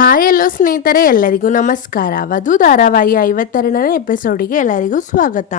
Hi ಎಲ್ಲೋ ಸ್ನೇಹಿತರೆ, ಎಲ್ಲರಿಗೂ ನಮಸ್ಕಾರ. ವಧು ಧಾರಾವಾಹಿಯ 52ನೇ ಎಪಿಸೋಡಿಗೆ ಎಲ್ಲರಿಗೂ ಸ್ವಾಗತ.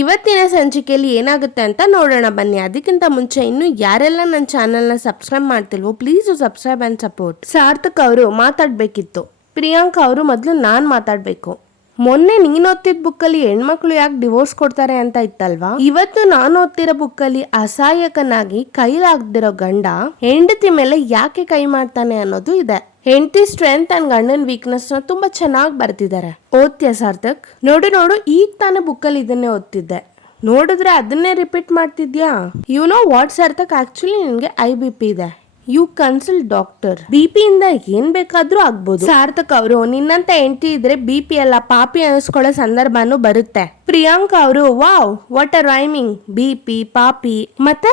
ಇವತ್ತಿನ ಸಂಚಿಕೆಯಲ್ಲಿ ಏನಾಗುತ್ತೆ ಅಂತ ನೋಡೋಣ ಬನ್ನಿ. ಅದಕ್ಕಿಂತ ಮುಂಚೆ ಇನ್ನು ಯಾರೆಲ್ಲ ನನ್ನ ಚಾನೆಲ್ನ ಸಬ್ಸ್ಕ್ರೈಬ್ ಮಾಡ್ತಿಲ್ವೋ please subscribe and support. Sarthak ಅವರು ಮಾತಾಡ್ಬೇಕಿತ್ತು, ಪ್ರಿಯಾಂಕಾ ಅವರು ಮೊದಲು ನಾನು ಮಾತಾಡ್ಬೇಕು. ಮೊನ್ನೆ ನೀನ್ ಓದ್ತಿದ್ ಬುಕ್ಕಲ್ಲಿ ಹೆಣ್ಮಕ್ಳು ಯಾಕೆ ಡಿವೋರ್ಸ್ ಕೊಡ್ತಾರೆ ಅಂತ ಇತ್ತಲ್ವಾ, ಇವತ್ತು ನಾನು ಓದ್ತಿರೋ ಬುಕ್ಕಲ್ಲಿ ಅಸಹಾಯಕನಾಗಿ ಕೈಲಾಗ್ದಿರೋ ಗಂಡ ಹೆಂಡತಿ ಮೇಲೆ ಯಾಕೆ ಕೈ ಮಾಡ್ತಾನೆ ಅನ್ನೋದು ಇದೆ. ಹೆಂಡತಿ ಸ್ಟ್ರೆಂತ್ ಅಂಡ್ ಗಂಡನ್ ವೀಕ್ನೆಸ್ ನ ತುಂಬಾ ಚೆನ್ನಾಗಿ ಬರ್ತಿದ್ದಾರೆ. ಓದ್ತೀಯ ಸಾರ್ಥಕ್? ನೋಡು ಈಗ ತಾನೇ ಬುಕ್ಕಲ್ಲಿ ಇದನ್ನೇ ಓದ್ತಿದ್ದೆ. ನೋಡಿದ್ರೆ ಅದನ್ನೇ ರಿಪೀಟ್ ಮಾಡ್ತಿದ್ಯಾ? You know what Sarthak, actually ನಿನ್ಗೆ IBP ಇದೆ. You consult doctor. BP ಇಂದ ಏನ್ ಬೇಕಾದ್ರೂ ಆಗ್ಬೋದು. ಸಾರ್ಥಕ್ ಅವರು, ನಿನ್ನಂತ ಹೆಂಡತಿ ಇದ್ರೆ BP ಅಲ್ಲ ಪಾಪಿ ಅನಿಸ್ಕೊಳ್ಳೋ ಸಂದರ್ಭನೂ ಬರುತ್ತೆ. ಪ್ರಿಯಾಂಕಾ ಅವರು, wow what a rhyming. BP ಪಾಪಿ. ಮತ್ತೆ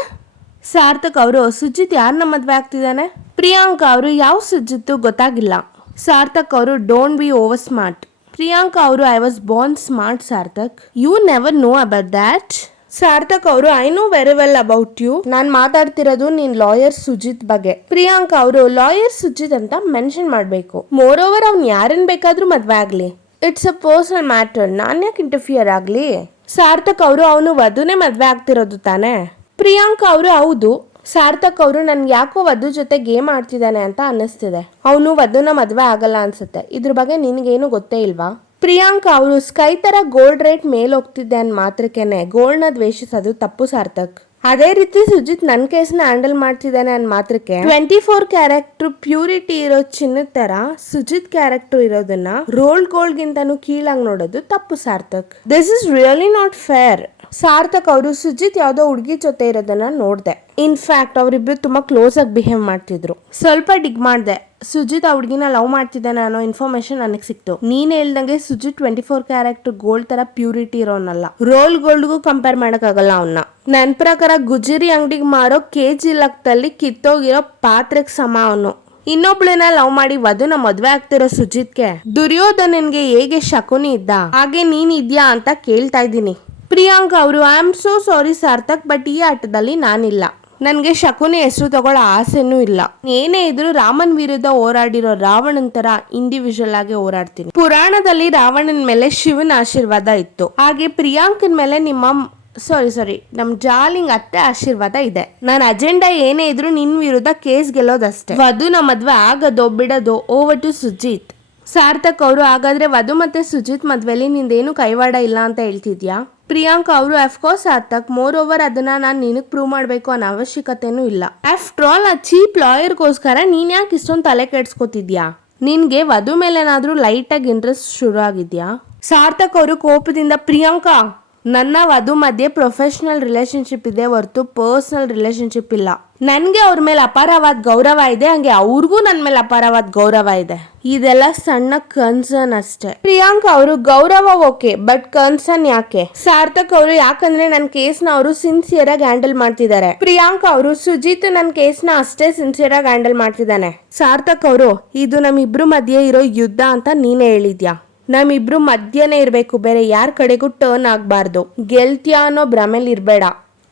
ಸಾರ್ಥಕ್ ಅವರು, ಸುಜಿತ್ ಯಾರನ್ನ ಮದ್ವೆ ಆಗ್ತಿದ್ದಾನೆ? ಪ್ರಿಯಾಂಕಾ ಅವರು, ಯಾವ ಸುಜಿತ್ತು ಗೊತ್ತಾಗಿಲ್ಲ. ಸಾರ್ಥಕ್ ಅವರು, don't be over smart. Priyanka ಅವರು, I was born smart Sarthak. You never know about that. Sarthak ಅವರು, I know very well about you. ನಾನ್ ಮಾತಾಡ್ತಿರೋದು ನಿನ್ ಲಾಯರ್ ಸುಜಿತ್ ಬಗ್ಗೆ. ಪ್ರಿಯಾಂಕಾ ಅವರು, ಲಾಯರ್ ಸುಜಿತ್ ಅಂತ ಮೆನ್ಷನ್ ಮಾಡ್ಬೇಕು. ಮೋರ್ ಓವರ್ ಅವ್ನ್ ಯಾರನ್ ಬೇಕಾದ್ರೂ ಮದ್ವೆ ಆಗ್ಲಿ, ಇಟ್ಸ್ ಅ ಪರ್ಸನಲ್ ಮ್ಯಾಟರ್, ನಾನ್ ಯಾಕೆ ಇಂಟರ್ಫಿಯರ್ ಆಗ್ಲಿ? ಸಾರ್ಥಕ್ ಅವರು, ಅವನು ವಧುನೇ ಮದ್ವೆ ಆಗ್ತಿರೋದು ತಾನೆ? ಪ್ರಿಯಾಂಕಾ ಅವರು, ಹೌದು. ಸಾರ್ಥಕ್ ಅವರು, ನನ್ಗೆ ಯಾಕೋ ವಧು ಜೊತೆ ಗೇಮ್ ಆಡ್ತಿದ್ದಾನೆ ಅಂತ ಅನ್ನಿಸ್ತಿದೆ. ಅವನು ವಧುನ ಮದ್ವೆ ಆಗಲ್ಲ ಅನ್ಸುತ್ತೆ. ಇದ್ರ ಬಗ್ಗೆ ನಿನ್ಗೇನು ಗೊತ್ತೇ ಇಲ್ವಾ? ಪ್ರಿಯಾಂಕಾ ಅವರು, ಸ್ಕೈ ತರ ಗೋಲ್ಡ್ ರೇಟ್ ಮೇಲ್ ಹೋಗ್ತಿದ್ದೆ ಅನ್ ಮಾತ್ರಕ್ಕೆನೆ ಗೋಲ್ಡ್ ನ ದ್ವೇಷಿಸೋದು ತಪ್ಪು ಸಾರ್ಥಕ್. ಅದೇ ರೀತಿ ಸುಜಿತ್ ನನ್ ಕೇಸ್ನ ಹ್ಯಾಂಡಲ್ ಮಾಡ್ತಿದ್ದಾನೆ ಅನ್ ಮಾತ್ರಕ್ಕೆ 24 ಕ್ಯಾರೆಕ್ಟರ್ ಪ್ಯೂರಿಟಿ ಇರೋ ಚಿನ್ನದ ತರ ಸುಜಿತ್ ಕ್ಯಾರೆಕ್ಟರ್ ಇರೋದನ್ನ ರೋಲ್ಡ್ ಗೋಲ್ಡ್ ಗಿಂತನೂ ಕೀಳಾಗಿ ನೋಡೋದು ತಪ್ಪು Sarthak. This is really not fair. Sarthak ಅವರು, ಸುಜಿತ್ ಯಾವ್ದೋ ಹುಡುಗಿ ಜೊತೆ ಇರೋದನ್ನ ನೋಡ್ದೆ. ಇನ್ಫ್ಯಾಕ್ಟ್ ಅವರಿಬ್ರು ತುಂಬಾ ಕ್ಲೋಸ್ ಆಗಿ ಬಿಹೇವ್ ಮಾಡ್ತಿದ್ರು. ಸ್ವಲ್ಪ ಡಿಗ್ ಮಾಡ್ದೆ, ಸುಜಿತ್ ಆ ಹುಡುಗಿನ ಲವ್ ಮಾಡ್ತಿದ್ದಾನೆ ಅನ್ನೋ ಇನ್ಫಾರ್ಮೇಶನ್ ನನಗೆ ಸಿಕ್ತು. ನೀನ್ ಹೇಳ್ದಂಗೆ ಸುಜಿತ್ 24 ಕ್ಯಾರೆಕ್ಟರ್ ಗೋಲ್ಡ್ ತರ ಪ್ಯೂರಿಟಿ ಇರೋನಲ್ಲ. ರೋಲ್ ಗೋಲ್ಡ್ಗೂ ಕಂಪೇರ್ ಮಾಡಕ್ ಆಗಲ್ಲ ಅವನ್ನ. ನನ್ ಪ್ರಕಾರ ಗುಜರಿ ಅಂಗಡಿಗೆ ಮಾರೋ KG ಲೆಕ್ಕದಲ್ಲಿ ಕಿತ್ತೋಗಿರೋ ಪಾತ್ರೆಗೆ ಸಮ ಅವನು. ಇನ್ನೊಬ್ಳನ್ನ ಲವ್ ಮಾಡಿ ವಧುನ ಮದ್ವೆ ಆಗ್ತಿರೋ ಸುಜಿತ್ಗೆ ದುರ್ಯೋಧನನ್ಗೆ ಹೇಗೆ ಶಕುನಿ ಇದ್ದ ಹಾಗೆ ನೀನ್ ಇದ್ಯಾ ಅಂತ ಕೇಳ್ತಾ ಇದ್ದೀನಿ. ಪ್ರಿಯಾಂಕಾ ಅವರು, I am so sorry Sarthak, but ಈ ಆಟದಲ್ಲಿ ನಾನಿಲ್ಲ. ನನ್ಗೆ ಶಕುನಿ ಹೆಸರು ತಗೊಳ್ಳೋ ಆಸೆನೂ ಇಲ್ಲ. ಏನೇ ಇದ್ರು ರಾಮನ್ ವಿರುದ್ಧ ಹೋರಾಡಿರೋ ರಾವಣನ್ ತರ ಇಂಡಿವಿಜುವಲ್ ಆಗಿ ಹೋರಾಡ್ತೀನಿ. ಪುರಾಣದಲ್ಲಿ ರಾವಣನ್ ಮೇಲೆ ಶಿವನ ಆಶೀರ್ವಾದ ಇತ್ತು, ಹಾಗೆ ಪ್ರಿಯಾಂಕನ್ ಮೇಲೆ ನಮ್ ಜಾಲಿಂಗ್ ಅತ್ತೆ ಆಶೀರ್ವಾದ ಇದೆ. ನನ್ನ ಅಜೆಂಡಾ ಏನೇ ಇದ್ರು ನಿನ್ ವಿರುದ್ಧ ಕೇಸ್ ಗೆಲ್ಲೋದಷ್ಟೇ. ವಧುನ ಮದ್ವೆ ಆಗದೋ ಬಿಡೋದು ಓವರ್ ಟು ಸುಜಿತ್. ಸಾರ್ಥಕ್ ಅವರು, ಹಾಗಾದ್ರೆ ವಧು ಮತ್ತೆ ಸುಜಿತ್ ಮದ್ವೆಲಿ ನಿಂದೇನು ಕೈವಾಡ ಇಲ್ಲ ಅಂತ ಹೇಳ್ತಿದ್ಯಾ? ಪ್ರಿಯಾಂಕಾ ಅವರು, ಅಫ್ಕೋರ್ಸ್ ಸಾರ್ಥಕ್, ಮೋರ್ ಓವರ್ ಅದನ್ನ ನಾನು ನಿನಗ್ ಪ್ರೂವ್ ಮಾಡ್ಬೇಕು ಅನ್ನೋ ಅವಶ್ಯಕತೆನೂ ಇಲ್ಲ. ಆಫ್ಟರ್ ಆಲ್ ಆ ಚೀಪ್ ಲಾಯರ್ಗೋಸ್ಕರ ನೀನ್ ಯಾಕೆ ಇಷ್ಟೊಂದು ತಲೆ ಕೆಡ್ಸ್ಕೊತಿದ್ಯಾ? ನಿನ್ಗೆ ವಧು ಮೇಲೇನಾದ್ರೂ ಲೈಟ್ ಆಗಿ ಇಂಟ್ರೆಸ್ಟ್ ಶುರು ಆಗಿದ್ಯಾ? ಸಾರ್ಥಕ್ ಅವರು ಕೋಪದಿಂದ, ಪ್ರಿಯಾಂಕಾ, ನನ್ನ ವಧು ಮಧ್ಯೆ ಪ್ರೊಫೆಷನಲ್ ರಿಲೇಶನ್ಶಿಪ್ ಇದೆ ಹೊರತು ಪರ್ಸನಲ್ ರಿಲೇಶನ್ಶಿಪ್ ಇಲ್ಲ. ನನ್ಗೆ ಅವ್ರ ಮೇಲೆ ಅಪಾರವಾದ ಗೌರವ ಇದೆ, ಹಂಗೆ ಅವ್ರಿಗೂ ನನ್ ಮೇಲೆ ಅಪಾರವಾದ ಗೌರವ ಇದೆ. ಇದೆಲ್ಲ ಸಣ್ಣ ಕನ್ಸರ್ನ್ ಅಷ್ಟೇ. ಪ್ರಿಯಾಂಕಾ ಅವರು, ಗೌರವ ಓಕೆ, ಬಟ್ ಕನ್ಸರ್ನ್ ಯಾಕೆ? ಸಾರ್ಥಕ್ ಅವರು, ಯಾಕಂದ್ರೆ ನನ್ನ ಕೇಸ್ನ ಅವರು ಸಿನ್ಸಿಯರ್ ಆಗಿ ಹ್ಯಾಂಡಲ್ ಮಾಡ್ತಿದ್ದಾರೆ. ಪ್ರಿಯಾಂಕಾ ಅವರು, ಸುಜಿತ್ ನನ್ನ ಕೇಸ್ನ ಅಷ್ಟೇ ಸಿನ್ಸಿಯರ್ ಆಗಿ ಹ್ಯಾಂಡಲ್ ಮಾಡ್ತಿದ್ದಾನೆ. ಸಾರ್ಥಕ್ ಅವರು, ಇದು ನಮ್ಮಿಬ್ರು ಮಧ್ಯೆ ಇರೋ ಯುದ್ಧ ಅಂತ ನೀನೇ ಹೇಳಿದ್ಯಾ. ನಮ್ಮಿಬ್ರು ಮಧ್ಯನೇ ಇರ್ಬೇಕು, ಬೇರೆ ಯಾರ ಕಡೆಗೂ ಟರ್ನ್ ಆಗ್ಬಾರ್ದು. ಗೆಲ್ತ್ಯಾ ಅನ್ನೋ ಭ್ರಮೆಲ್ ಇರ್ಬೇಡ.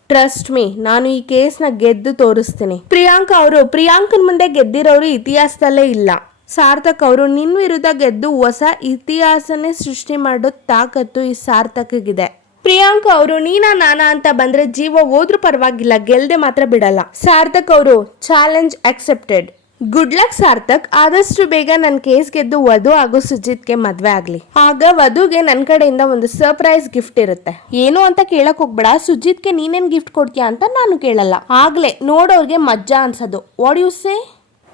ಟ್ರಸ್ಟ್ ಮೀ, ನಾನು ಈ ಕೇಸ್ನ ಗೆದ್ದು ತೋರಿಸ್ತೀನಿ. ಪ್ರಿಯಾಂಕಾ ಅವರು, ಪ್ರಿಯಾಂಕನ್ ಮುಂದೆ ಗೆದ್ದಿರೋರು ಇತಿಹಾಸದಲ್ಲೇ ಇಲ್ಲ. ಸಾರ್ಥಕ್ ಅವರು, ನಿನ್ ವಿರುದ್ಧ ಗೆದ್ದು ಹೊಸ ಇತಿಹಾಸನೇ ಸೃಷ್ಟಿ ಮಾಡೋ ತಾಕತ್ತು ಈ ಸಾರ್ಥಕ್ಗಿದೆ. ಪ್ರಿಯಾಂಕಾ ಅವರು, ನಾನಾ ಅಂತ ಬಂದ್ರೆ ಜೀವ ಹೋದ್ರೂ ಪರವಾಗಿಲ್ಲ, ಗೆಲ್ದೆ ಮಾತ್ರ ಬಿಡಲ್ಲ. ಸಾರ್ಥಕ್ ಅವರು, challenge accepted. Good luck Sarthak, ಆದಷ್ಟು ಬೇಗ ನನ್ನ ಕೇಸ್ ಗೆದ್ದು ವಧು ಹಾಗೂ ಸುಜಿತ್ಗೆ ಮದ್ವೆ ಆಗ್ಲಿ. ಆಗ ವಧುಗೆ ನನ್ನ ಕಡೆಯಿಂದ ಒಂದು ಸರ್ಪ್ರೈಸ್ ಗಿಫ್ಟ್ ಇರುತ್ತೆ. ಏನು ಅಂತ ಕೇಳಕ್ ಹೋಗ್ಬೇಡ, ಸುಜಿತ್ಗೆ ನೀನೇನ್ ಗಿಫ್ಟ್ ಕೊಡ್ತೀಯಾ ಅಂತ ನಾನು ಕೇಳಲ್ಲ. ಆಗ್ಲೇ ನೋಡೋರ್ಗೆ ಮಜ್ಜಾ ಅನ್ಸೋದು. What you say?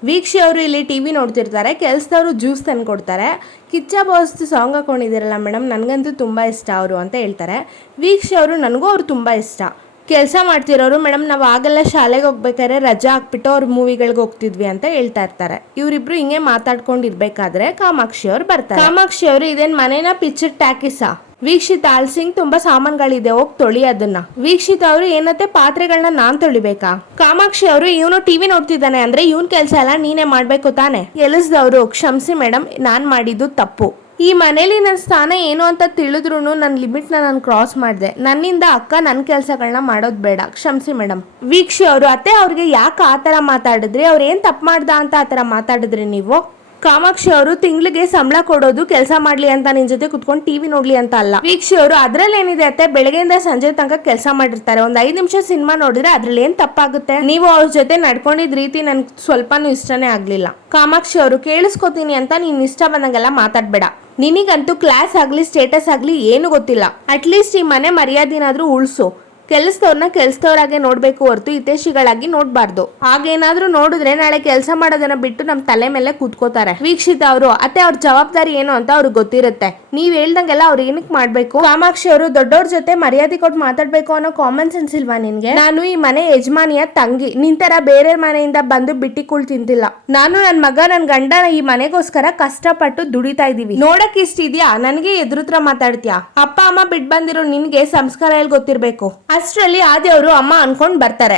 ವೀಕ್ಷಿ ಅವರು ಇಲ್ಲಿ TV ನೋಡ್ತಿರ್ತಾರೆ, ಕೆಲ್ಸದವರು ಜ್ಯೂಸ್ ತಂದು ಕೊಡ್ತಾರೆ. ಕಿಚ್ಚ ಬಾಸ್ ಸಾಂಗ್ ಹಾಕೊಂಡಿದ್ದೀರಲ್ಲ ಮೇಡಮ್, ನನಗಂತೂ ತುಂಬ ಇಷ್ಟ ಅವರು ಅಂತ ಹೇಳ್ತಾರೆ. ವೀಕ್ಷಿ ಅವರು, ನನಗೂ ಅವ್ರು ತುಂಬ ಇಷ್ಟ. ಕೆಲಸ ಮಾಡ್ತಿರೋರು, ಮೇಡಮ್ ನಾವು ಆಗೆಲ್ಲ ಶಾಲೆಗೆ ಹೋಗ್ಬೇಕಾದ್ರೆ ರಜಾ ಹಾಕ್ಬಿಟ್ಟು ಅವ್ರ ಮೂವಿಗಳಿಗೆ ಹೋಗ್ತಿದ್ವಿ ಅಂತ ಹೇಳ್ತಾ ಇರ್ತಾರೆ. ಇವರಿಬ್ರು ಹಿಂಗೆ ಮಾತಾಡ್ಕೊಂಡಿರ್ಬೇಕಾದ್ರೆ ಕಾಮಾಕ್ಷಿ ಅವ್ರು ಬರ್ತಾರೆ. ಕಾಮಾಕ್ಷಿ ಅವರು, ಇದೇನ್ ಮನೇನ ಪಿಕ್ಚರ್ ಟ್ಯಾಕಿಸಾ? ವೀಕ್ಷಿತ್, ಆಲ್ಸಿಂಗ್ ತುಂಬಾ ಸಾಮಾನುಗಳಿದೆ, ಹೋಗಿ ತೊಳಿ ಅದನ್ನ. ವೀಕ್ಷಿತ್ ಅವರು, ಏನತ್ತೆ ಪಾತ್ರೆಗಳನ್ನ ನಾನ್ ತೊಳಿಬೇಕಾ? ಕಾಮಾಕ್ಷಿ ಅವರು, ಇವನು TV ನೋಡ್ತಿದ್ದಾನೆ ಅಂದ್ರೆ ಇವನ್ ಕೆಲಸ ಎಲ್ಲ ನೀನೇ ಮಾಡ್ಬೇಕು ತಾನೆ? ಎಲಿಸ್ದವರು, ಕ್ಷಮಿಸಿ ಮೇಡಮ್, ನಾನ್ ಮಾಡಿದ್ದು ತಪ್ಪು. ಈ ಮನೇಲಿ ನನ್ನ ಸ್ಥಾನ ಏನು ಅಂತ ತಿಳಿದ್ರು ನನ್ನ ಲಿಮಿಟ್ನ ನಾನು ಕ್ರಾಸ್ ಮಾಡಿದೆ. ನನ್ನಿಂದ ಅಕ್ಕ ನನ್ನ ಕೆಲಸಗಳನ್ನ ಮಾಡೋದು ಬೇಡ, ಕ್ಷಮಿಸಿ ಮೇಡಮ್. ವೀಕ್ಷಿ ಅವರು, ಅತ್ತೆ ಅವ್ರಿಗೆ ಯಾಕೆ ಆ ಥರ ಮಾತಾಡಿದ್ರಿ? ಅವ್ರು ಏನು ತಪ್ಪು ಮಾಡ್ದ ಅಂತ ಆ ಥರ ಮಾತಾಡಿದ್ರಿ ನೀವು? ಕಾಮಾಕ್ಷಿ ಅವರು ತಿಂಗಳಿಗೆ ಸಂಬಳ ಕೊಡೋದು ಕೆಲಸ ಮಾಡ್ಲಿ ಅಂತ ನಿನ್ ಜೊತೆ ಕುತ್ಕೊಂಡು ಟಿವಿ ನೋಡ್ಲಿ ಅಂತ ಅಲ್ಲ. ವೀಕ್ಷಿ ಅವರು ಅದ್ರಲ್ಲಿ ಏನಿದೆ ಅತ್ತೆ, ಬೆಳಗ್ಗೆಯಿಂದ ಸಂಜೆ ತನಕ ಕೆಲಸ ಮಾಡಿರ್ತಾರೆ. ಒಂದ್ 5 ನಿಮಿಷ ಸಿನಿಮಾ ನೋಡಿದ್ರೆ ಅದ್ರಲ್ಲಿ ಏನ್ ತಪ್ಪಾಗುತ್ತೆ? ನೀವು ಅವ್ರ ಜೊತೆ ನಡ್ಕೊಂಡಿದ್ ರೀತಿ ನನ್ಗೆ ಸ್ವಲ್ಪನೂ ಇಷ್ಟನೇ ಆಗ್ಲಿಲ್ಲ. ಕಾಮಾಕ್ಷಿ ಅವರು ಕೇಳಿಸ್ಕೊತೀನಿ ಅಂತ ನೀನ್ ಇಷ್ಟ ಬಂದಂಗೆಲ್ಲ ಮಾತಾಡ್ಬೇಡ. ನಿನಗಂತೂ ಕ್ಲಾಸ್ ಆಗ್ಲಿ ಸ್ಟೇಟಸ್ ಆಗ್ಲಿ ಏನು ಗೊತ್ತಿಲ್ಲ. ಅಟ್ಲೀಸ್ಟ್ ಈ ಮನೆ ಮರ್ಯಾದೆನಾದ್ರೂ ಉಳ್ಸು. ಕೆಲಸದವ್ರನ್ನ ಕೆಲಸದವ್ರಾಗೆ ನೋಡ್ಬೇಕು ಹೊರತು ಹಿತೈಷಿಗಳಾಗಿ ನೋಡ್ಬಾರ್ದು. ಹಾಗೇನಾದ್ರೂ ನೋಡಿದ್ರೆ ನಾಳೆ ಕೆಲಸ ಮಾಡೋದನ್ನ ಬಿಟ್ಟು ನಮ್ ತಲೆ ಮೇಲೆ ಕೂತ್ಕೋತಾರೆ. ವೀಕ್ಷಿತ ಅವರು ಅತ್ತೆ ಅವ್ರ ಜವಾಬ್ದಾರಿ ಏನು ಅಂತ ಅವ್ರಿಗೆ ಗೊತ್ತಿರುತ್ತೆ. ನೀವ್ ಹೇಳ್ದಂಗೆಲ್ಲ ಅವ್ರು ಏನಕ್ಕೆ ಮಾಡ್ಬೇಕು? ಕಾಮಾಕ್ಷಿ ಅವರು ದೊಡ್ಡವ್ರ ಜೊತೆ ಮರ್ಯಾದೆ ಕೊಟ್ಟು ಮಾತಾಡ್ಬೇಕು ಅನ್ನೋ ಕಾಮನ್ ಸೆನ್ಸ್ ಇಲ್ವಾ ನಿನ್ಗೆ? ನಾನು ಈ ಮನೆ ಯಜಮಾನಿಯ ತಂಗಿ, ನಿಂತರ ಬೇರೆ ಮನೆಯಿಂದ ಬಂದು ಬಿಟ್ಟಿಕೂಳ್ ತಿಂತಿಲ್ಲ. ನಾನು ನನ್ ಮಗ ನನ್ ಗಂಡ ಈ ಮನೆಗೋಸ್ಕರ ಕಷ್ಟಪಟ್ಟು ದುಡಿತಾ ಇದೀವಿ. ನೋಡಕ್ ಇಷ್ಟಿದ್ಯಾ? ನನಗೆ ಎದುರುತ್ರ ಮಾತಾಡ್ತೀಯಾ? ಅಪ್ಪ ಅಮ್ಮ ಬಿಟ್ ಬಂದಿರೋ ನಿನ್ಗೆ ಸಂಸ್ಕಾರ ಎಲ್ಲಿ ಗೊತ್ತಿರ್ಬೇಕು? ಅಷ್ಟರಲ್ಲಿ ಆದಿ ಅವರು ಅಮ್ಮ ಅನ್ಕೊಂಡ್ ಬರ್ತಾರೆ.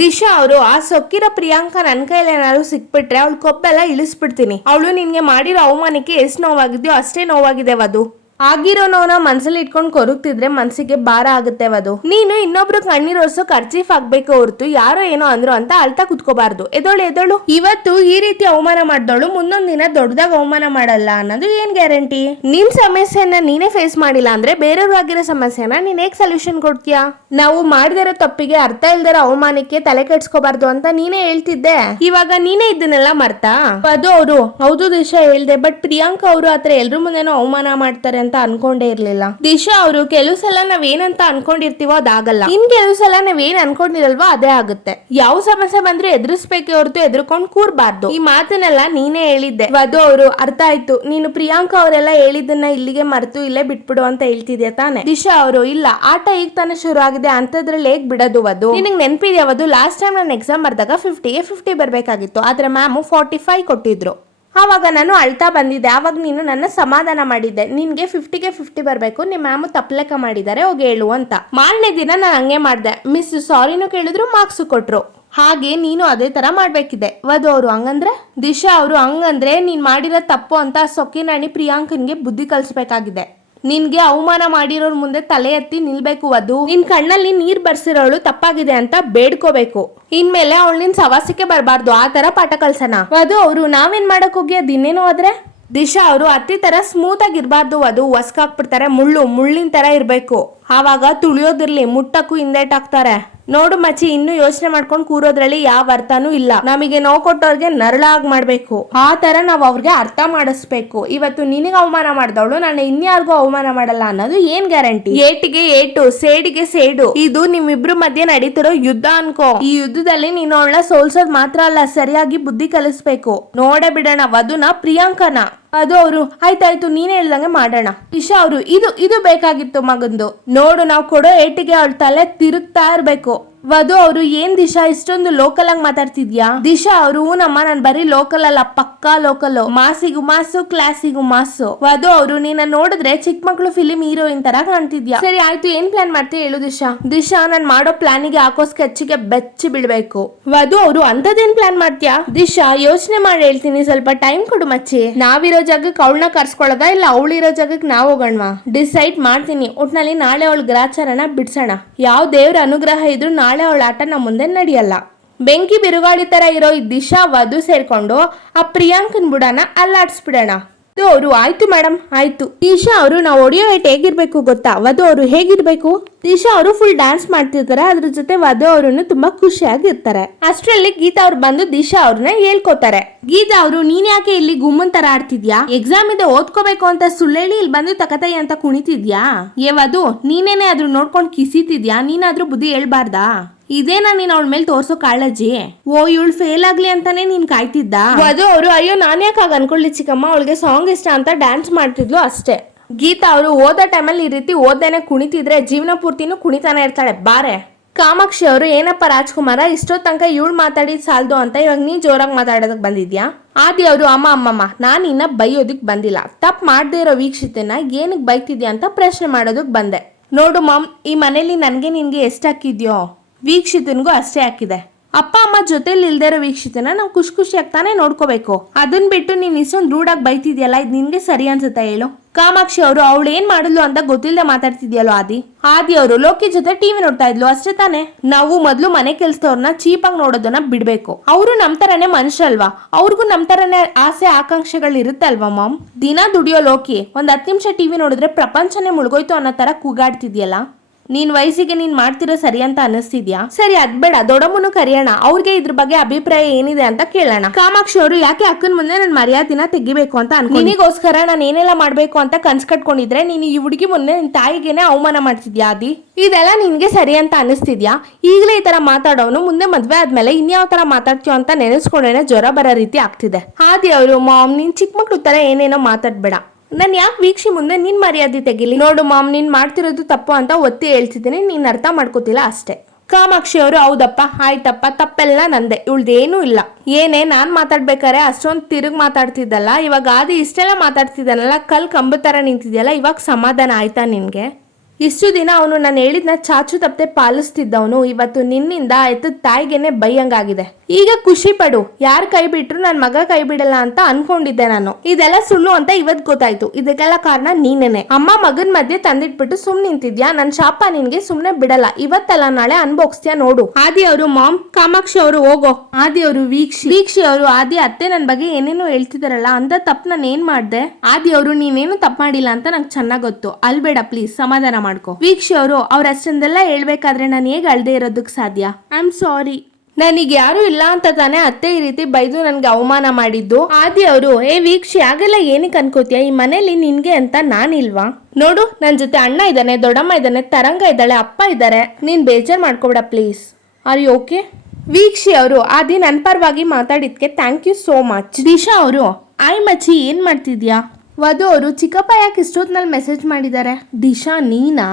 ದಿಶಾ ಅವರು ಆ ಸೊಕ್ಕಿರೋ ಪ್ರಿಯಾಂಕಾ ನನ್ ಕೈಲಿ ಏನಾದ್ರು ಸಿಕ್ಬಿಟ್ರೆ ಅವಳು ಕೊಬ್ಬೆಲ್ಲ ಇಳಿಸ್ಬಿಡ್ತೀನಿ. ಅವಳು ನಿನ್ಗೆ ಮಾಡಿರೋ ಅವಮಾನಕ್ಕೆ ಎಷ್ಟು ನೋವಾಗಿದ್ಯೋ ಅಷ್ಟೇ ನೋವಾಗಿದೆ ವಧು. ಆಗಿರೋ ನೋವನ್ನ ಮನ್ಸಲ್ಲಿ ಇಟ್ಕೊಂಡು ಕೊರಗ್ತಿದ್ರೆ ಮನ್ಸಿಗೆ ಭಾರ ಆಗುತ್ತೆ ವಧು. ನೀನು ಇನ್ನೊಬ್ರು ಕಣ್ಣೀರ್ ಒರ್ಸೋ ಖರ್ಚೀಫ್ ಆಗ್ಬೇಕು ಹೊರತು ಯಾರೋ ಏನೋ ಅಂದ್ರು ಅಂತ ಅಳ್ತಾ ಕುತ್ಕೋಬಾರ್ದು. ಎದೋಳು ಇವತ್ತು ಈ ರೀತಿ ಅವಮಾನ ಮಾಡ್ದವಳು ಮುಂದೊಂದ್ ದಿನ ದೊಡ್ಡದಾಗ ಅವಮಾನ ಮಾಡಲ್ಲ ಅನ್ನೋದು ಏನ್ ಗ್ಯಾರಂಟಿ? ನಿನ್ ಸಮಸ್ಯೆನ ನೀನೇ ಫೇಸ್ ಮಾಡಿಲ್ಲ ಅಂದ್ರೆ ಬೇರೆಯವ್ರಿಗಾಗಿರೋ ಸಮಸ್ಯೆನ ನೀನ್ ಹೇಗ್ ಸೊಲ್ಯೂಷನ್ ಕೊಡ್ತೀಯಾ? ನಾವು ಮಾಡಿದಿರೋ ತಪ್ಪಿಗೆ ಅರ್ಥ ಇಲ್ದಿರೋ ಅವಮಾನಕ್ಕೆ ತಲೆ ಕೆಡ್ಸ್ಕೋಬಾರ್ದು ಅಂತ ನೀನೇ ಹೇಳ್ತಿದ್ದೆ. ಇವಾಗ ನೀನೇ ಇದನ್ನೆಲ್ಲ ಮರ್ತಾ? ಅದು ಅವರು ಹೌದು ದಿಶಾ ಹೇಳ್ದೆ, ಬಟ್ ಪ್ರಿಯಾಂಕಾ ಅವರು ಆತರ ಎಲ್ರು ಮುಂದೆನೂ ಅವಮಾನ ಮಾಡ್ತಾರೆ ಅಂತ ಅನ್ಕೊಂಡೇ ಇರ್ಲಿಲ್ಲ. ದಿಶಾ ಅವರು ಕೆಲವು ಸಲ ನಾವೇನಂತ ಅನ್ಕೊಂಡಿರ್ತೀವೋ ಅದಾಗಲ್ಲ. ಇನ್ ಕೆಲವು ಸಲ ನಾವೇನ್ ಅನ್ಕೊಂಡಿರಲ್ವೋ ಅದೇ ಆಗುತ್ತೆ. ಯಾವ ಸಮಸ್ಯೆ ಬಂದ್ರೆ ಎದುರಿಸ್ಬೇಕೆ ಹೊರತು ಎದುರ್ಕೊಂಡ್ ಕೂರ್ಬಾರ್ದು. ಈ ಮಾತನ್ನೆಲ್ಲ ನೀನೇ ಹೇಳಿದ್ದೆ. ವಧು ಅವರು ಅರ್ಥ ಆಯ್ತು. ನೀನು ಪ್ರಿಯಾಂಕಾ ಅವರೆಲ್ಲ ಹೇಳಿದ್ದನ್ನ ಇಲ್ಲಿಗೆ ಮರೆತು ಇಲ್ಲೇ ಬಿಟ್ಬಿಡು ಅಂತ ಹೇಳ್ತಿದ್ಯಾ ತಾನೆ? ದಿಶಾ ಅವರು ಇಲ್ಲ, ಆಟ ಈಗ ತಾನೇ ಶುರು ಆಗಿದೆ ಅಂತದ್ರಲ್ಲಿ ಹೇಗ್ ಬಿಡೋದು ವಧು? ನಿನಗೆ ನೆನಪಿದ್ಯಾ ವಧು, ಲಾಸ್ಟ್ ಟೈಮ್ ನಾನು ಎಕ್ಸಾಮ್ ಬರ್ದಾಗ 50ಗೆ 50 ಬರ್ಬೇಕಾಗಿತ್ತು. ಆದ್ರೆ ಮ್ಯಾಮ್ 45 ಕೊಟ್ಟಿದ್ರು. ಆವಾಗ ನಾನು ಅಳ್ತಾ ಬಂದಿದ್ದೆ. ಆವಾಗ ನೀನು ನನ್ನ ಸಮಾಧಾನ ಮಾಡಿದ್ದೆ. ನಿನ್ಗೆ 50ಗೆ 50 ಬರ್ಬೇಕು, ನಿಮ್ ಮ್ಯಾಮ್ ತಪ್ಪಲೆಕ್ಕ ಮಾಡಿದ್ದಾರೆ, ಹೋಗಿ ಹೇಳು ಅಂತ. ಮಾರನೇ ದಿನ ನಾನು ಹಂಗೆ ಮಾಡ್ದೆ. ಮಿಸ್ ಸಾರಿನೂ ಕೇಳಿದ್ರು, ಮಾರ್ಕ್ಸ್ ಕೊಟ್ರು. ಹಾಗೆ ನೀನು ಅದೇ ತರ ಮಾಡ್ಬೇಕಿದೆ. ವಧು ಅವರು ಹಂಗಂದ್ರೆ? ದಿಶಾ ಅವರು ಹಂಗಂದ್ರೆ ನೀನ್ ಮಾಡಿರೋ ತಪ್ಪು ಅಂತ ಸೊಕ್ಕಿನಾಣಿ ಪ್ರಿಯಾಂಕನ್ಗೆ ಬುದ್ಧಿ ಕಲಿಸ್ಬೇಕಾಗಿದೆ. ನಿನ್ಗೆ ಅವಮಾನ ಮಾಡಿರೋರ್ ಮುಂದೆ ತಲೆ ಎತ್ತಿ ನಿಲ್ಬೇಕು ವಧು. ನಿನ್ ಕಣ್ಣಲ್ಲಿ ನೀರ್ ಬರ್ಸಿರೋಳು ತಪ್ಪಾಗಿದೆ ಅಂತ ಬೇಡ್ಕೋಬೇಕು. ಇನ್ಮೇಲೆ ಅವಳು ನಿನ್ ಸವಾಸಕ್ಕೆ ಬರಬಾರ್ದು. ಆ ತರ ಪಾಠ ಕಲ್ಸನ. ವಧು ಅವರು ನಾವೇನ್ ಮಾಡಕ್ ಹೋಗಿ ಅದಿನ್ನೇನೋ ಆದ್ರೆ? ದಿಶಾ ಅವರು ಅತ್ತಿ ತರ ಸ್ಮೂತ್ ಆಗಿ ಇರ್ಬಾರ್ದು ವಧು. ಹೊಸ್ಕಾಕ್ಬಿಡ್ತಾರೆ, ಮುಳ್ಳಿನ ತರ ಇರ್ಬೇಕು. ಆವಾಗ ತುಳಿಯೋದಿರ್ಲಿ, ಮುಟ್ಟಕ್ಕೂ ಹಿಂದೇಟಾಕ್ತಾರೆ. ನೋಡು ಮಚ್ಚಿ, ಇನ್ನು ಯೋಚನೆ ಮಾಡ್ಕೊಂಡು ಕೂರೋದ್ರಲ್ಲಿ ಯಾವ ಅರ್ಥನೂ ಇಲ್ಲ. ನಮಗೆ ನೋವು ಕೊಟ್ಟವ್ರಿಗೆ ನರಳಾಗ್ ಮಾಡ್ಬೇಕು. ಆ ತರ ನಾವ್ ಅವ್ರಿಗೆ ಅರ್ಥ ಮಾಡಿಸ್ಬೇಕು. ಇವತ್ತು ನಿನಗೆ ಅವಮಾನ ಮಾಡ್ದವಳು ನಾನು ಇನ್ಯಾರಿಗೂ ಅವಮಾನ ಮಾಡಲ್ಲ ಅನ್ನೋದು ಏನ್ ಗ್ಯಾರಂಟಿ? ಏಟಿಗೆ ಏಟು, ಸೇಡಿಗೆ ಸೇಡು. ಇದು ನಿಮ್ಮಿಬ್ರು ಮಧ್ಯೆ ನಡೀತಿರೋ ಯುದ್ಧ ಅನ್ಕೋ. ಈ ಯುದ್ಧದಲ್ಲಿ ನೀನು ಅವಳನ್ನ ಸೋಲ್ಸೋದ್ ಮಾತ್ರ ಅಲ್ಲ, ಸರಿಯಾಗಿ ಬುದ್ಧಿ ಕಲಿಸ್ಬೇಕು. ನೋಡೇ ಬಿಡೋಣ ವಧುನ ಪ್ರಿಯಾಂಕನ. ಅದು ಅವರು ಆಯ್ತಾಯ್ತು ನೀನೇ ಹೇಳ್ದಂಗೆ ಮಾಡೋಣ. ಇಶಾ ಅವರು ಇದು ಬೇಕಾಗಿತ್ತು ಮಗಂದು. ನೋಡು, ನಾವು ಕೊಡೋ ಏಟಿಗೆ ಅವಳ ತಲೆ ತಿರುಗ್ತಾ ಇರ್ಬೇಕು. ವಧು ಅವರು ಏನ್ ದಿಶಾ ಇಷ್ಟೊಂದು ಲೋಕಲ್ ಆಗಿ ಮಾತಾಡ್ತಿದ್ಯಾ? ದಿಶಾ ಅವರು ನಮ್ಮ ನಾನು ಬರೀ ಲೋಕಲ್ ಅಲ್ಲ, ಪಕ್ಕಾ ಲೋಕಲ್. ಮಾಸಿಗೂ ಮಾಸು, ಕ್ಲಾಸಿಗೂ ಮಾಸು. ವಧು ಅವರು ನೀನ ನೋಡಿದ್ರೆ ಚಿಕ್ಕ ಮಕ್ಳು ಫಿಲಿಂ ಹೀರೋಯಿನ್ ತರ ಕಾಣ್ತಿದ್ಯಾ. ಸರಿ ಆಯ್ತು, ಏನ್ ಪ್ಲಾನ್ ಮಾಡ್ತೀಯ ಹೇಳು ದಿಶಾ? ದಿಶಾ ನಾನ್ ಮಾಡೋ ಪ್ಲಾನಿಗೆ ಹಾಕೋ ಸ್ಕೆಚ್ಗೆ ಬೆಚ್ಚಿ ಬಿಡ್ಬೇಕು. ವಧು ಅವರು ಅಂತದೇನ್ ಪ್ಲಾನ್ ಮಾಡ್ತೀಯಾ? ದಿಶಾ ಯೋಚನೆ ಮಾಡಿ ಹೇಳ್ತೀನಿ, ಸ್ವಲ್ಪ ಟೈಮ್ ಕೊಡು ಮಚ್ಚಿ. ನಾವಿರೋ ಜಾಗಕ್ಕೆ ಅವಳನ್ನ ಕರ್ಸ್ಕೊಳ್ಳೋದಾ ಇಲ್ಲ ಅವಳಿರೋ ಜಾಗಕ್ಕೆ ನಾವು ಹೋಗೋಣವಾ? ಡಿಸೈಡ್ ಮಾಡ್ತೀನಿ. ಒಟ್ನಲ್ಲಿ ನಾಳೆ ಅವಳ ಗ್ರಾಚಾರನ ಬಿಡ್ಸೋಣ. ಯಾವ ದೇವ್ರ ಅನುಗ್ರಹ ಇದ್ರು ನಾಳೆ ಅವಳ ಆಟ ನಮ್ಮ ಮುಂದೆ ನಡೆಯಲ್ಲ. ಬೆಂಕಿ ಬಿರುಗಾಳಿ ತರ ಇರೋ ಈ ದಿಶಾ ವಧು ಸೇರ್ಕೊಂಡು ಆ ಪ್ರಿಯಾಂಕನ್ ಬುಡಾನ ಅಲ್ಲಾಡ್ಸ್ಬಿಡೋಣ. ವಧು ಅವರು ಆಯ್ತು ಮೇಡಮ್ ಆಯ್ತು. ದಿಶಾ ಅವರು ನಾವು ಹೊಡಿಯೋ ಏಟ್ ಹೇಗಿರ್ಬೇಕು ಗೊತ್ತಾ? ವಧು ಅವರು ಹೇಗಿರ್ಬೇಕು? ದಿಶಾ ಅವರು ಫುಲ್ ಡ್ಯಾನ್ಸ್ ಮಾಡ್ತಿರ್ತಾರೆ, ಅದ್ರ ಜೊತೆ ವಧು ಅವರು ತುಂಬಾ ಖುಷಿಯಾಗಿರ್ತಾರೆ. ಅಷ್ಟರಲ್ಲಿ ಗೀತಾ ಅವ್ರು ಬಂದು ದಿಶಾ ಅವ್ರನ್ನ ಹೇಳ್ಕೊತಾರೆ. ಗೀತಾ ಅವರು ನೀನ್ ಯಾಕೆ ಇಲ್ಲಿ ಗುಮ್ಮನ್ ತರ ಆಡ್ತಿದ್ಯಾ? ಎಕ್ಸಾಮ್ ಇದೆ ಓದ್ಕೋಬೇಕು ಅಂತ ಸುಳ್ಳೇಳಿ ಇಲ್ಲಿ ಬಂದು ತಕತಾಯಿ ಅಂತ ಕುಣಿತಿದ್ಯಾ? ಏ ವಧು, ನೀನೇನೆ ಆದ್ರೂ ನೋಡ್ಕೊಂಡ್ ಕಿಸಿತಿದ್ಯಾ? ನೀನಾದ್ರೂ ಬುದ್ಧಿ ಹೇಳ್ಬಾರ್ದಾ? ಇದೇನಾ ನೀನ್ ಅವಳ ಮೇಲೆ ತೋರ್ಸೋ ಕಾಳಜಿ? ಓ ಇವಳು ಫೇಲ್ ಆಗ್ಲಿ ಅಂತಾನೆ ನೀನ್ ಕಾಯ್ತಿದ್ದ? ವಧು ಅವರು ಅಯ್ಯೋ ನಾನ್ ಯಾಕಾಗ ಅನ್ಕೊಳ್ಳಿ ಚಿಕ್ಕಮ್ಮ, ಅವಳಿಗೆ ಸಾಂಗ್ ಇಷ್ಟ ಅಂತ ಡ್ಯಾನ್ಸ್ ಮಾಡ್ತಿದ್ಲು ಅಷ್ಟೇ. ಗೀತಾ ಅವರು ಓದೋ ಟೈಮಲ್ಲಿ ಈ ರೀತಿ ಓದ್ದೇನೆ ಕುಣಿತಿದ್ರೆ ಜೀವನ ಪೂರ್ತಿನೂ ಕುಣಿತಾನೆ ಇರ್ತಾಳೆ. ಬಾರೆ. ಕಾಮಾಕ್ಷಿ ಅವರು ಏನಪ್ಪ ರಾಜ್ಕುಮಾರ, ಇಷ್ಟೋ ತನಕ ಇವಳು ಮಾತಾಡಿದ್ ಸಾಲ್ದು ಅಂತ ಇವಾಗ ನೀ ಜೋರಾಗಿ ಮಾತಾಡೋದಕ್ ಬಂದಿದ್ಯಾ? ಆದಿ ಅವರು ಅಮ್ಮಮ್ಮ ನಾನು ಇನ್ನ ಬೈಯೋದಕ್ ಬಂದಿಲ್ಲ. ತಪ್ಪು ಮಾಡದೇ ಇರೋ ವೀಕ್ಷಿತನ ಏನಕ್ಕೆ ಬೈತಿದ್ಯಾ ಅಂತ ಪ್ರಶ್ನೆ ಮಾಡೋದಕ್ ಬಂದೆ. ನೋಡು ಮಾಮ್, ಈ ಮನೇಲಿ ನನ್ಗೆ ನಿನ್ಗೆ ಎಷ್ಟು ಹಾಕಿದ್ಯೋ ವೀಕ್ಷಿತನ್ಗೂ ಅಷ್ಟೇ ಹಾಕಿದೆ. ಅಪ್ಪ ಅಮ್ಮ ಜೊತೆಲಿ ಇಲ್ದೇ ಇರೋ ವೀಕ್ಷಿತನ ನಾವು ಖುಷಿಯಾಗಿ ತಾನೇ ನೋಡ್ಕೋಬೇಕು. ಅದನ್ ಬಿಟ್ಟು ನೀನ್ ಇಷ್ಟೊಂದು ರೂಢಾಗಿ ಬೈತಿದ್ಯಲ್ಲ, ಇದು ನಿನ್ಗೆ ಸರಿ ಅನ್ಸುತ್ತಾ ಹೇಳು? ಕಾಮಾಕ್ಷಿ ಅವರು ಅವಳು ಏನ್ ಮಾಡಿದ್ಲು ಅಂತ ಗೊತ್ತಿಲ್ಲದೆ ಮಾತಾಡ್ತಿದ್ಯಲ್ಲೋ ಆದಿ ಅವರು ಲೋಕಿ ಜೊತೆ ಟಿವಿ ನೋಡ್ತಾ ಇದ್ಲು ಅಷ್ಟೇ ತಾನೆ. ನಾವು ಮೊದ್ಲು ಮನೆ ಕೆಲ್ಸದವ್ರನ್ನ ಚೀಪಾಗಿ ನೋಡೋದನ್ನ ಬಿಡ್ಬೇಕು. ಅವರು ನಮ್ ತರನೇ ಮನುಷ್ಯಲ್ವಾ, ಅವ್ರಿಗೂ ನಮ್ ತರನೇ ಆಸೆ ಆಕಾಂಕ್ಷೆಗಳು ಇರುತ್ತಲ್ವಾ ಮಾಮ್. ದಿನ ದುಡಿಯೋ ಲೋಕಿ ಒಂದ್ 10 ನಿಮಿಷ ಟಿವಿ ನೋಡಿದ್ರೆ ಪ್ರಪಂಚನೇ ಮುಳುಗೋಯ್ತು ಅನ್ನೋ ತರ ಕೂಗಾಡ್ತಿದ್ಯಲ್ಲ. ನೀನ್ ವಯಸ್ಸಿಗೆ ನೀನ್ ಮಾಡ್ತಿರೋ ಸರಿ ಅಂತ ಅನಿಸ್ತಿದ್ಯಾ? ಸರಿ ಅದ್ ಬೇಡ, ದೊಡ್ಡಮ್ಮನು ಕರಿಯೋಣ, ಅವ್ರಿಗೆ ಇದ್ರ ಬಗ್ಗೆ ಅಭಿಪ್ರಾಯ ಏನಿದೆ ಅಂತ ಕೇಳೋಣ. ಕಾಮಾಕ್ಷಿ ಅವರು ಯಾಕೆ ಅಕ್ಕನ ಮುಂದೆ ನನ್ ಮರ್ಯಾದಿನ ತೆಗಿಬೇಕು ಅಂತ ನಿನಗೋಸ್ಕರ ನಾನು ಏನೆಲ್ಲ ಮಾಡ್ಬೇಕು ಅಂತ ಕನ್ಸ್ ಕಟ್ಕೊಂಡಿದ್ರೆ ನೀನು ಈ ಹುಡುಗಿ ಮುಂದೆ ನಿನ್ ತಾಯಿಗೆನೆ ಅವಮಾನ ಮಾಡ್ತಿದ್ಯಾ ಆದಿ? ಇದೆಲ್ಲ ನಿನ್ಗೆ ಸರಿ ಅಂತ ಅನಿಸ್ತಿದ್ಯಾ? ಈಗಲೇ ಈ ತರ ಮಾತಾಡೋನು ಮುಂದೆ ಮದ್ವೆ ಆದ್ಮೇಲೆ ಇನ್ಯಾವ ತರ ಮಾತಾಡ್ತೀಯೋ ಅಂತ ನೆನೆಸ್ಕೊಂಡೇನೆ ಜ್ವರ ಬರೋ ರೀತಿ ಆಗ್ತಿದೆ. ಆದಿ ಅವರು ಮಾಮ್ ನೀನ್ ಚಿಕ್ಕ ಮಕ್ಳು ತರ ಏನೇನೋ ಮಾತಾಡ್ಬೇಡ, ನಾನು ಯಾಕೆ ವೀಕ್ಷಿ ಮುಂದೆ ನಿನ್ ಮರ್ಯಾದೆ ತೆಗಿಲಿ? ನೋಡು ಮಾಮ್, ನೀನ್ ಮಾಡ್ತಿರೋದು ತಪ್ಪು ಅಂತ ಒತ್ತಿ ಹೇಳ್ತಿದ್ದೀನಿ, ನೀನ್ ಅರ್ಥ ಮಾಡ್ಕೋತಿಲ್ಲ ಅಷ್ಟೇ. ಕಾಮಾಕ್ಷಿ ಅವರು ಹೌದಪ್ಪ ಆಯ್ತಪ್ಪ, ತಪ್ಪೆಲ್ಲ ನಂದೆ, ಇವಳ್ದೇನೂ ಇಲ್ಲ. ಏನೇ ನಾನ್ ಮಾತಾಡ್ಬೇಕಾರೆ ಅಷ್ಟೊಂದು ತಿರುಗ್ ಮಾತಾಡ್ತಿದ್ದಲ್ಲ, ಇವಾಗ ಆದಿ ಇಷ್ಟೆಲ್ಲ ಮಾತಾಡ್ತಿದ್ದಾನಲ್ಲ, ಕಲ್ ಕಂಬ ತರ ನಿಂತಿದ್ಯಲ್ಲ, ಇವಾಗ ಸಮಾಧಾನ ಆಯ್ತಾ ನಿನ್ಗೆ? ಇಷ್ಟು ದಿನ ಅವನು ನಾನು ಹೇಳಿದ್ನ ಚಾಚು ತಪ್ಪದೆ ಪಾಲಿಸ್ತಿದ್ದವನು ಇವತ್ತು ನಿನ್ನಿಂದ ಎತ್ತದ ತಾಯಿಗೆನೆ ಬೈಯಂಗಾಗಿದೆ. ಈಗ ಖುಷಿ ಪಡು, ಯಾರ್ ಕೈ ಬಿಟ್ರು ನನ್ ಮಗ ಕೈ ಬಿಡಲ್ಲ ಅಂತ ಅನ್ಕೊಂಡಿದ್ದೆ ನಾನು. ಇದೆಲ್ಲ ಸುಳ್ಳು ಅಂತ ಇವತ್ ಗೊತ್ತಾಯ್ತು. ಇದಕ್ಕೆಲ್ಲ ಕಾರಣ ನೀನೇನೆ. ಅಮ್ಮ ಮಗನ್ ಮಧ್ಯೆ ತಂದಿಟ್ಬಿಟ್ಟು ಸುಮ್ ನಿಂತಿದ್ಯಾ, ನನ್ ಶಾಪ ನಿನ್ಗೆ ಸುಮ್ನೆ ಬಿಡಲ್ಲ, ಇವತ್ತಲ್ಲ ನಾಳೆ ಅನ್ಭೋಗ್ಸ್ತೀಯ ನೋಡು. ಆದಿ ಅವರು ಮಾಮ್, ಕಾಮಾಕ್ಷಿ ಅವರು ಹೋಗೋ. ಆದಿ ಅವರು ವೀಕ್ಷಿ ಅವರು ಆದಿ ಅತ್ತೆ ನನ್ ಬಗ್ಗೆ ಏನೇನೋ ಹೇಳ್ತಿದಾರಲ್ಲ, ಅಂತ ತಪ್ಪು ನಾನು ಏನ್ ಮಾಡ್ದೆ? ಆದಿ ಅವರು ನೀನೇನು ತಪ್ಪು ಮಾಡಿಲ್ಲ ಅಂತ ನಂಗೆ ಚೆನ್ನಾಗ್ ಗೊತ್ತು, ಅಲ್ಬೇಡ ಪ್ಲೀಸ್, ಸಮಾಧಾನ ಮಾಡ್ಕೋ. ವೀಕ್ಷಿ ಅವರು ಅಷ್ಟೊಂದೆಲ್ಲ ಹೇಳ್ಬೇಕಾದ್ರೆ ನಾನು ಹೇಗೆ ಅಳ್ದೆ ಇರೋದಕ್ ಸಾಧ್ಯ? I am sorry. ನನಗೆ ಯಾರು ಇಲ್ಲ ಅಂತ ತಾನೇ ಅತ್ತೆ ಈ ರೀತಿ ಬೈದು ನನ್ಗೆ ಅವಮಾನ ಮಾಡಿದ್ದು. ಆದಿ ಅವರು ವೀಕ್ಷಿ ಹಾಗೆಲ್ಲ ಏನಕ್ಕೆ ಅನ್ಕೋತೀಯ, ಈ ಮನೇಲಿ ನಿನ್ಗೆ ಅಂತ ನಾನಿಲ್ವಾ? ನೋಡು, ನನ್ ಜೊತೆ ಅಣ್ಣ ಇದ್ದಾನೆ, ದೊಡ್ಡಮ್ಮ ಇದ್ದಾನೆ, ತರಂಗ ಇದ್ದಾಳೆ, ಅಪ್ಪ ಇದ್ದಾರೆ, ನೀನ್ ಬೇಜಾರ್ ಮಾಡ್ಕೋಬೇಡ ಪ್ಲೀಸ್. Are you okay? ವೀಕ್ಷಿ ಅವರು ಆದಿ ನನ್ ಪರವಾಗಿ ಮಾತಾಡಿದ್ಕೆ thank you so much. Disha ಅವರು ಆಯ್ ಮಚ್ಚಿ ಏನ್ ಮಾಡ್ತಿದ್ಯಾ? ವಧು ಅವರು ಚಿಕ್ಕಪ್ಪ ಯಾಕೆ ಇಷ್ಟೊತ್ನಲ್ಲಿ ಮೆಸೇಜ್ ಮಾಡಿದ್ದಾರೆ? ದಿಶಾ ನೀನಾ?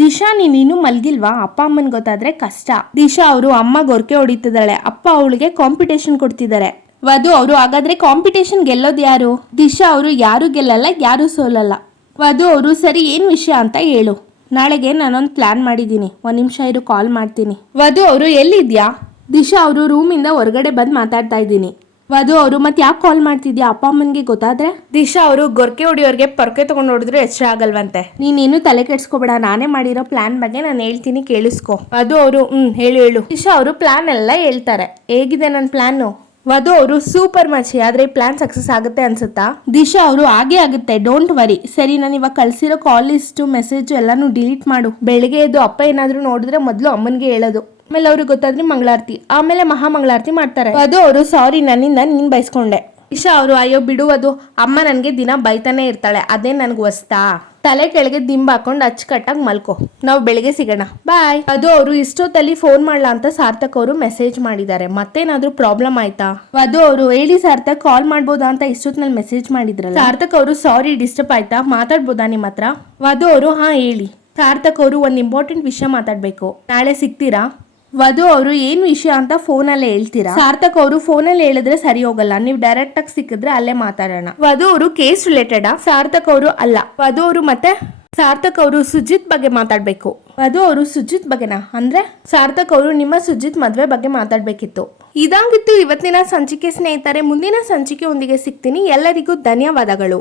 ದಿಶಾ ನೀನು ಮಲ್ಗಿಲ್ವಾ? ಅಪ್ಪ ಅಮ್ಮನ್ ಗೊತ್ತಾದ್ರೆ ಕಷ್ಟ. ದಿಶಾ ಅವರು ಅಮ್ಮ ಗೊರ್ಕೆ ಹೊಡಿತಿದ್ದಾಳೆ, ಅಪ್ಪ ಅವಳಿಗೆ ಕಾಂಪಿಟೇಷನ್ ಕೊಡ್ತಿದ್ದಾರೆ. ವಧು ಅವರು ಹಾಗಾದ್ರೆ ಕಾಂಪಿಟೇಷನ್ ಗೆಲ್ಲೋದು ಯಾರು? ದಿಶಾ ಅವರು ಯಾರು ಗೆಲ್ಲಲ್ಲ, ಯಾರು ಸೋಲಲ್ಲ. ವಧು ಅವರು ಸರಿ ಏನ್ ವಿಷಯ ಅಂತ ಹೇಳು. ನಾಳೆಗೆ ನಾನೊಂದು ಪ್ಲಾನ್ ಮಾಡಿದ್ದೀನಿ, 1 ನಿಮಿಷ ಇರು ಕಾಲ್ ಮಾಡ್ತೀನಿ. ವಧು ಅವರು ಎಲ್ಲಿದ್ಯಾ? ದಿಶಾ ಅವರು ರೂಮಿಂದ ಹೊರಗಡೆ ಬಂದು ಮಾತಾಡ್ತಾ ಇದ್ದೀನಿ. ವಧು ಅವರು ಮತ್ತೆ ಯಾಕೆ ಕಾಲ್ ಮಾಡ್ತಿದ್ಯಾ? ಅಪ್ಪ ಅಮ್ಮನ್ಗೆ ಗೊತ್ತಾದ್ರೆ? ದಿಶಾ ಅವರು ಗೊರ್ಕೆ ಹೊಡಿಯೋರ್ಗೆ ಪೊರ್ಕೆ ತಗೊಂಡು ಹೊಡಿದ್ರು ಎಚ್ಚರ ಆಗಲ್ವಂತೆ. ನೀನೇನು ತಲೆ ಕೆಡ್ಸ್ಕೊಬೇಡ, ನಾನೇ ಮಾಡಿರೋ ಪ್ಲಾನ್ ಬಗ್ಗೆ ನಾನು ಹೇಳ್ತೀನಿ, ಕೇಳಿಸ್ಕೊ. ವಧು ಅವರು ಹೇಳು. ದಿಶಾ ಅವರು ಪ್ಲಾನ್ ಎಲ್ಲ ಹೇಳ್ತಾರೆ. ಹೇಗಿದೆ ನನ್ನ ಪ್ಲಾನು? ವಧು ಅವರು ಸೂಪರ್ ಮಚ್ಚಿ, ಆದ್ರೆ ಪ್ಲಾನ್ ಸಕ್ಸಸ್ ಆಗುತ್ತೆ ಅನ್ಸುತ್ತಾ? ದಿಶಾ ಅವರು ಹಾಗೆ ಆಗುತ್ತೆ, ಡೋಂಟ್ ವರಿ. ಸರಿ, ನಾನು ಇವಾಗ ಕಳ್ಸಿರೋ ಕಾಲ್ ಲಿಸ್ಟ್ ಮೆಸೇಜ್ ಎಲ್ಲಾನು ಡಿಲೀಟ್ ಮಾಡು. ಬೆಳಿಗ್ಗೆ ಎದ್ದು ಅಪ್ಪ ಏನಾದ್ರು ನೋಡಿದ್ರೆ ಮೊದಲು ಅಮ್ಮನ್ಗೆ ಹೇಳೋದು, ಆಮೇಲೆ ಅವ್ರಿಗೆ ಗೊತ್ತಾದ್ರೆ ಮಂಗಳಾರತಿ, ಆಮೇಲೆ ಮಹಾಮಂಗಳಾರತಿ ಮಾಡ್ತಾರೆ. ಅದು ಅವರು ಸಾರಿ ನನ್ನಿಂದ ನೀನ್ ಬೈಸ್ಕೊಂಡೆ. ದಿಶಾ ಅವರು ಅಯ್ಯೋ ಬಿಡುವುದು, ಅಮ್ಮ ನನ್ಗೆ ದಿನ ಬೈತಾನೆ ಇರ್ತಾಳೆ, ಅದೇ ನನ್ಗೆ ಹೊಸ್ತಾ? ತಲೆ ಕೆಳಗೆ ದಿಂಬ ಹಾಕೊಂಡು ಅಚ್ಚುಕಟ್ಟಾಗಿ ಮಲ್ಕೋ, ನಾವು ಬೆಳಿಗ್ಗೆ ಸಿಗೋಣ, ಬಾಯ್. ಅದು ಅವರು ಇಷ್ಟೊತ್ತಲ್ಲಿ ಫೋನ್ ಮಾಡ್ಲಾ ಅಂತ ಸಾರ್ಥಕ್ ಅವರು ಮೆಸೇಜ್ ಮಾಡಿದ್ದಾರೆ. ಮತ್ತೇನಾದ್ರೂ ಪ್ರಾಬ್ಲಮ್ ಆಯ್ತಾ? ವಧು ಅವರು ಹೇಳಿ ಸಾರ್ಥಕ್, ಕಾಲ್ ಮಾಡ್ಬೋದಾ ಅಂತ ಇಷ್ಟೊತ್ತಿನಲ್ಲಿ ಮೆಸೇಜ್ ಮಾಡಿದ್ರಲ್ಲ. ಸಾರ್ಥಕ್ ಅವರು ಸಾರಿ ಡಿಸ್ಟರ್ಬ್ ಆಯ್ತಾ, ಮಾತಾಡ್ಬೋದಾ ನಿಮ್ಮ ಹತ್ರ? ವಧು ಅವರು ಹಾ ಹೇಳಿ. ಸಾರ್ಥಕ್ ಅವರು ಒಂದು ಇಂಪಾರ್ಟೆಂಟ್ ವಿಷಯ ಮಾತಾಡ್ಬೇಕು, ನಾಳೆ ಸಿಗ್ತೀರಾ? ವಧು ಅವರು ಏನ್ ವಿಷಯ ಅಂತ ಫೋನಲ್ಲೇ ಹೇಳ್ತೀರಾ? ಸಾರ್ಥಕ್ ಅವರು ಫೋನಲ್ಲಿ ಹೇಳಿದ್ರೆ ಸರಿ ಹೋಗಲ್ಲ, ನೀವು ಡೈರೆಕ್ಟ್ ಆಗಿ ಸಿಕ್ಕಿದ್ರೆ ಅಲ್ಲೇ ಮಾತಾಡೋಣ. ವಧು ಅವರು ಕೇಸ್ ರಿಲೇಟೆಡ್? ಸಾರ್ಥಕ್ ಅವರು ಅಲ್ಲ. ವಧು ಅವರು ಮತ್ತೆ ಸಾರ್ಥಕ್ ಅವರು ಸುಜಿತ್ ಬಗ್ಗೆ ಮಾತಾಡ್ಬೇಕು. ವಧು ಅವರು ಸುಜಿತ್ ಬಗ್ಗೆನಾ? ಅಂದ್ರೆ ಸಾರ್ಥಕ್ ಅವರು ನಿಮ್ಮ ಸುಜಿತ್ ಮದ್ವೆ ಬಗ್ಗೆ ಮಾತಾಡ್ಬೇಕಿತ್ತು. ಇದಾಗಿತ್ತು ಇವತ್ತಿನ ಸಂಚಿಕೆ ಸ್ನೇಹಿತರೆ. ಮುಂದಿನ ಸಂಚಿಕೆ ಒಂದಿಗೆ ಸಿಗ್ತೀನಿ. ಎಲ್ಲರಿಗೂ ಧನ್ಯವಾದಗಳು.